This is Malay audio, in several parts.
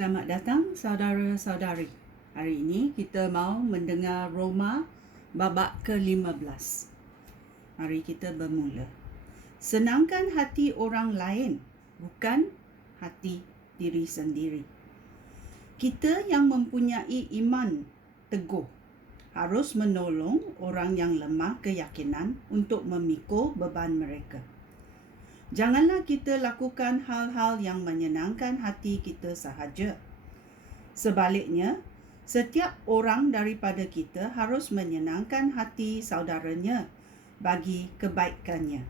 Selamat datang saudara-saudari. Hari ini kita mau mendengar Roma babak ke-15. Mari kita bermula. Senangkan hati orang lain, bukan hati diri sendiri. Kita yang mempunyai iman teguh harus menolong orang yang lemah keyakinan untuk memikul beban mereka. Janganlah kita lakukan hal-hal yang menyenangkan hati kita sahaja. Sebaliknya, setiap orang daripada kita harus menyenangkan hati saudaranya bagi kebaikannya,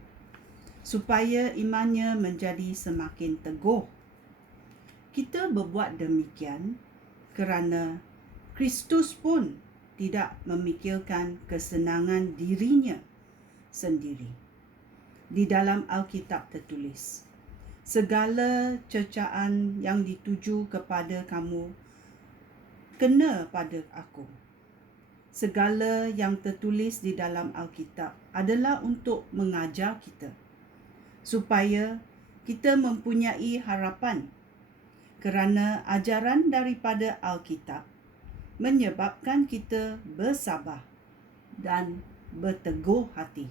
supaya imannya menjadi semakin teguh. Kita berbuat demikian kerana Kristus pun tidak memikirkan kesenangan dirinya sendiri. Di dalam Alkitab tertulis, segala cercaan yang dituju kepada kamu kena pada aku. Segala yang tertulis di dalam Alkitab adalah untuk mengajar kita, supaya kita mempunyai harapan, kerana ajaran daripada Alkitab menyebabkan kita bersabar dan berteguh hati.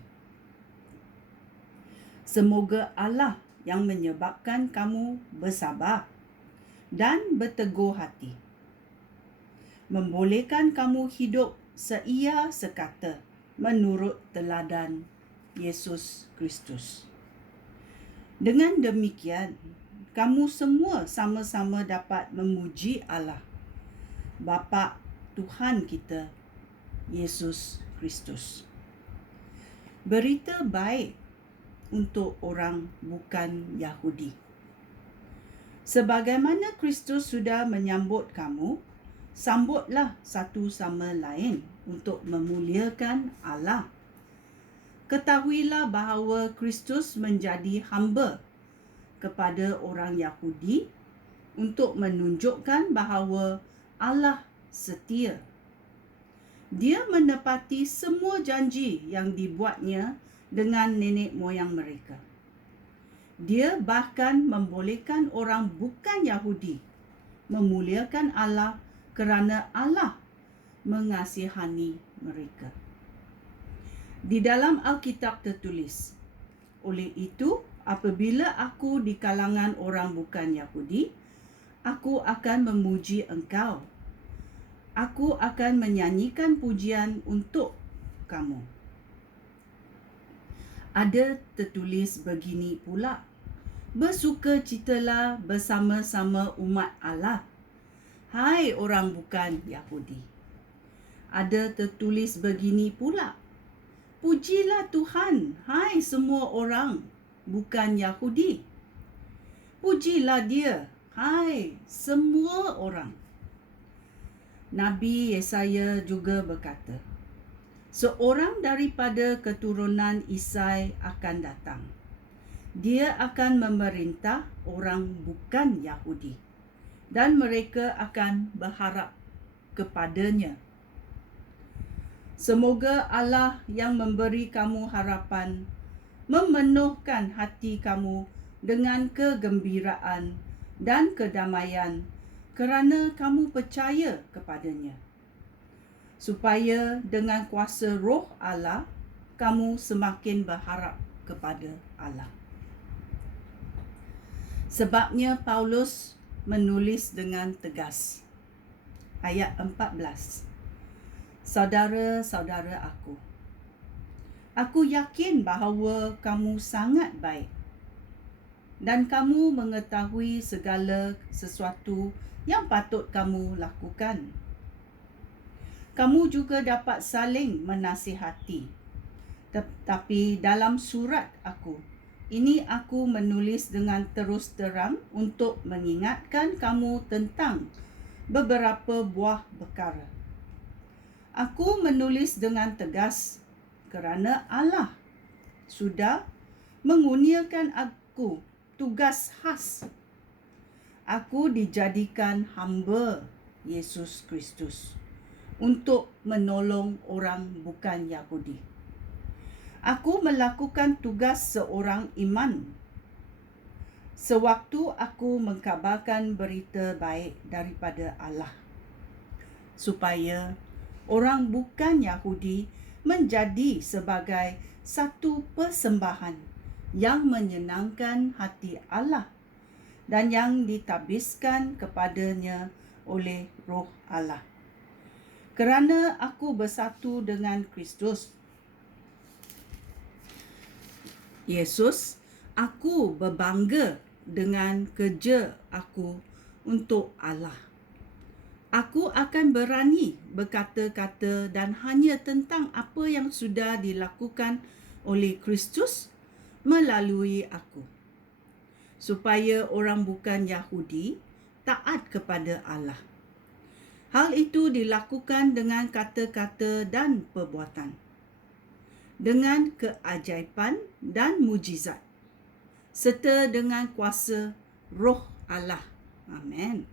Semoga Allah yang menyebabkan kamu bersabar dan berteguh hati membolehkan kamu hidup seia sekata menurut teladan Yesus Kristus. Dengan demikian, kamu semua sama-sama dapat memuji Allah, Bapa Tuhan kita, Yesus Kristus. Berita baik untuk orang bukan Yahudi. Sebagaimana Kristus sudah menyambut kamu, sambutlah satu sama lain untuk memuliakan Allah. Ketahuilah bahawa Kristus menjadi hamba kepada orang Yahudi untuk menunjukkan bahawa Allah setia. Dia menepati semua janji yang dibuatnya dengan nenek moyang mereka. Dia bahkan membolehkan orang bukan Yahudi memuliakan Allah kerana Allah mengasihani mereka. Di dalam Alkitab tertulis, oleh itu, apabila aku di kalangan orang bukan Yahudi, aku akan memuji engkau. Aku akan menyanyikan pujian untuk kamu. Ada tertulis begini pula, bersukacitalah bersama-sama umat Allah, hai orang bukan Yahudi. Ada tertulis begini pula, pujilah Tuhan, hai semua orang bukan Yahudi. Pujilah Dia, hai semua orang. Nabi Yesaya juga berkata, seorang daripada keturunan Isai akan datang. Dia akan memerintah orang bukan Yahudi, dan mereka akan berharap kepadanya. Semoga Allah yang memberi kamu harapan memenuhkan hati kamu dengan kegembiraan dan kedamaian kerana kamu percaya kepadanya, supaya dengan kuasa Roh Allah, kamu semakin berharap kepada Allah. Sebabnya Paulus menulis dengan tegas. Ayat 14. Saudara-saudara aku yakin bahawa kamu sangat baik dan kamu mengetahui segala sesuatu yang patut kamu lakukan. Kamu juga dapat saling menasihati. Tetapi dalam surat ini aku menulis dengan terus terang untuk mengingatkan kamu tentang beberapa buah perkara. Aku menulis dengan tegas kerana Allah sudah mengurniakan aku tugas khas. Aku dijadikan hamba Yesus Kristus untuk menolong orang bukan Yahudi. Aku melakukan tugas seorang imam sewaktu aku mengkabarkan berita baik daripada Allah, supaya orang bukan Yahudi menjadi sebagai satu persembahan yang menyenangkan hati Allah dan yang ditabiskan kepadanya oleh Roh Allah. Kerana aku bersatu dengan Kristus Yesus, aku berbangga dengan kerja aku untuk Allah. Aku akan berani berkata-kata dan hanya tentang apa yang sudah dilakukan oleh Kristus melalui aku, supaya orang bukan Yahudi taat kepada Allah. Hal itu dilakukan dengan kata-kata dan perbuatan, dengan keajaiban dan mujizat, serta dengan kuasa Roh Allah. Amen.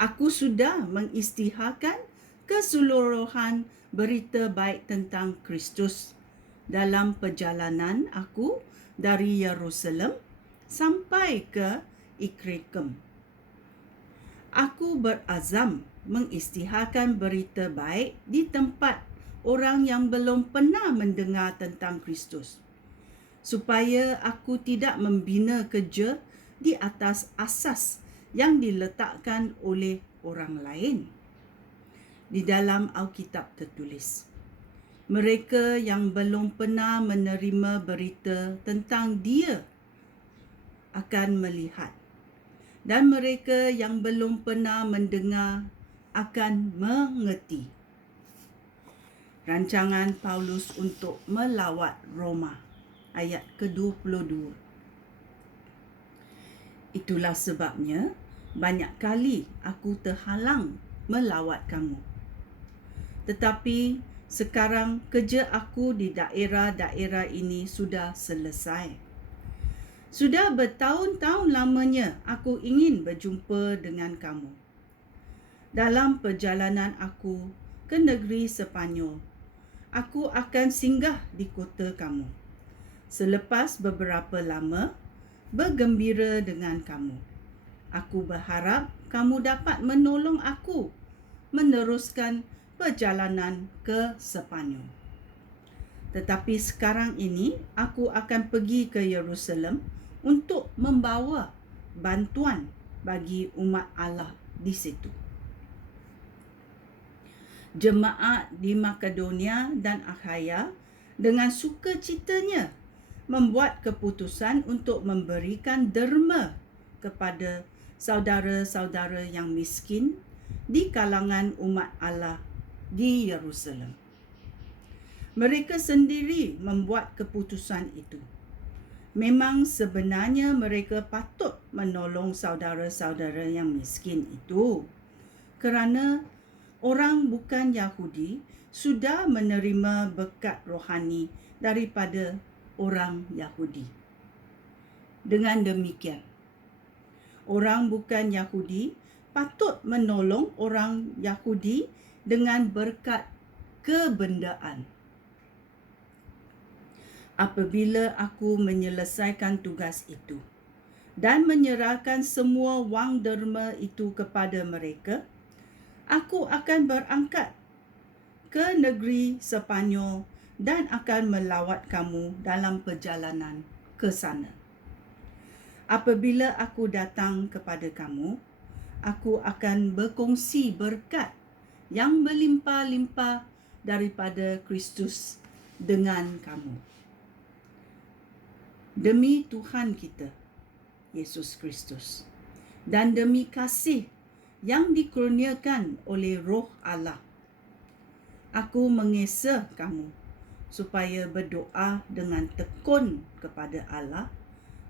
Aku sudah mengisytiharkan keseluruhan berita baik tentang Kristus dalam perjalanan aku dari Yerusalem sampai ke Ikronikum. Aku berazam mengisytiharkan berita baik di tempat orang yang belum pernah mendengar tentang Kristus, supaya aku tidak membina kerja di atas asas yang diletakkan oleh orang lain. Di dalam Alkitab tertulis, mereka yang belum pernah menerima berita tentang Dia akan melihat, dan mereka yang belum pernah mendengar akan mengerti. Rancangan Paulus untuk melawat Roma, ayat ke-22. Itulah sebabnya banyak kali aku terhalang melawat kamu. Tetapi sekarang kerja aku di daerah-daerah ini sudah selesai. Sudah bertahun-tahun lamanya aku ingin berjumpa dengan kamu. Dalam perjalanan aku ke negeri Sepanyol, aku akan singgah di kota kamu. Selepas beberapa lama bergembira dengan kamu, aku berharap kamu dapat menolong aku meneruskan perjalanan ke Sepanyol. Tetapi sekarang ini aku akan pergi ke Yerusalem untuk membawa bantuan bagi umat Allah di situ. Jemaat di Makedonia dan Akhaya dengan sukacitanya membuat keputusan untuk memberikan derma kepada saudara-saudara yang miskin di kalangan umat Allah di Yerusalem. Mereka sendiri membuat keputusan itu. Memang sebenarnya mereka patut menolong saudara-saudara yang miskin itu, kerana orang bukan Yahudi sudah menerima berkat rohani daripada orang Yahudi. Dengan demikian, orang bukan Yahudi patut menolong orang Yahudi dengan berkat kebendaan. Apabila aku menyelesaikan tugas itu dan menyerahkan semua wang derma itu kepada mereka, aku akan berangkat ke negeri Sepanyol dan akan melawat kamu dalam perjalanan ke sana. Apabila aku datang kepada kamu, aku akan berkongsi berkat yang berlimpah-limpah daripada Kristus dengan kamu. Demi Tuhan kita, Yesus Kristus, dan demi kasih yang dikurniakan oleh Roh Allah, aku mengesah kamu supaya berdoa dengan tekun kepada Allah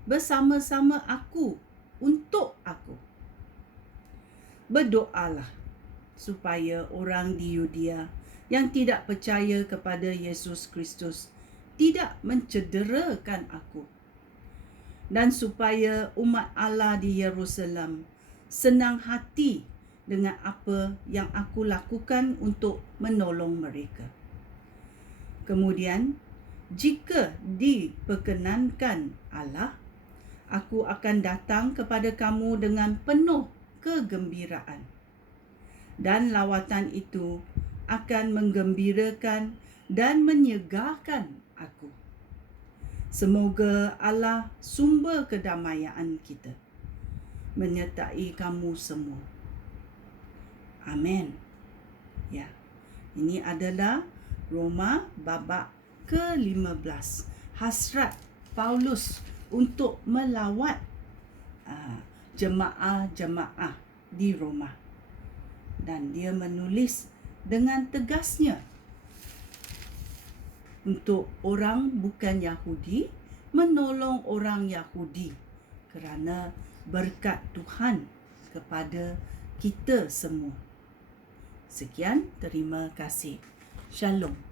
bersama-sama aku untuk aku. Berdoalah supaya orang di Yudea yang tidak percaya kepada Yesus Kristus tidak mencederakan aku, dan supaya umat Allah di Yerusalem senang hati dengan apa yang aku lakukan untuk menolong mereka. Kemudian, jika diperkenankan Allah, Aku akan datang kepada kamu dengan penuh kegembiraan. Dan lawatan itu akan menggembirakan dan menyegarkan aku. Semoga Allah sumber kedamaian kita menyertai kamu semua. Amin. Ya. Ini adalah Roma babak ke-15. Hasrat Paulus untuk melawat jemaah-jemaah di Roma. Dan dia menulis dengan tegasnya untuk orang bukan Yahudi menolong orang Yahudi kerana berkat Tuhan kepada kita semua. Sekian, terima kasih. Shalom.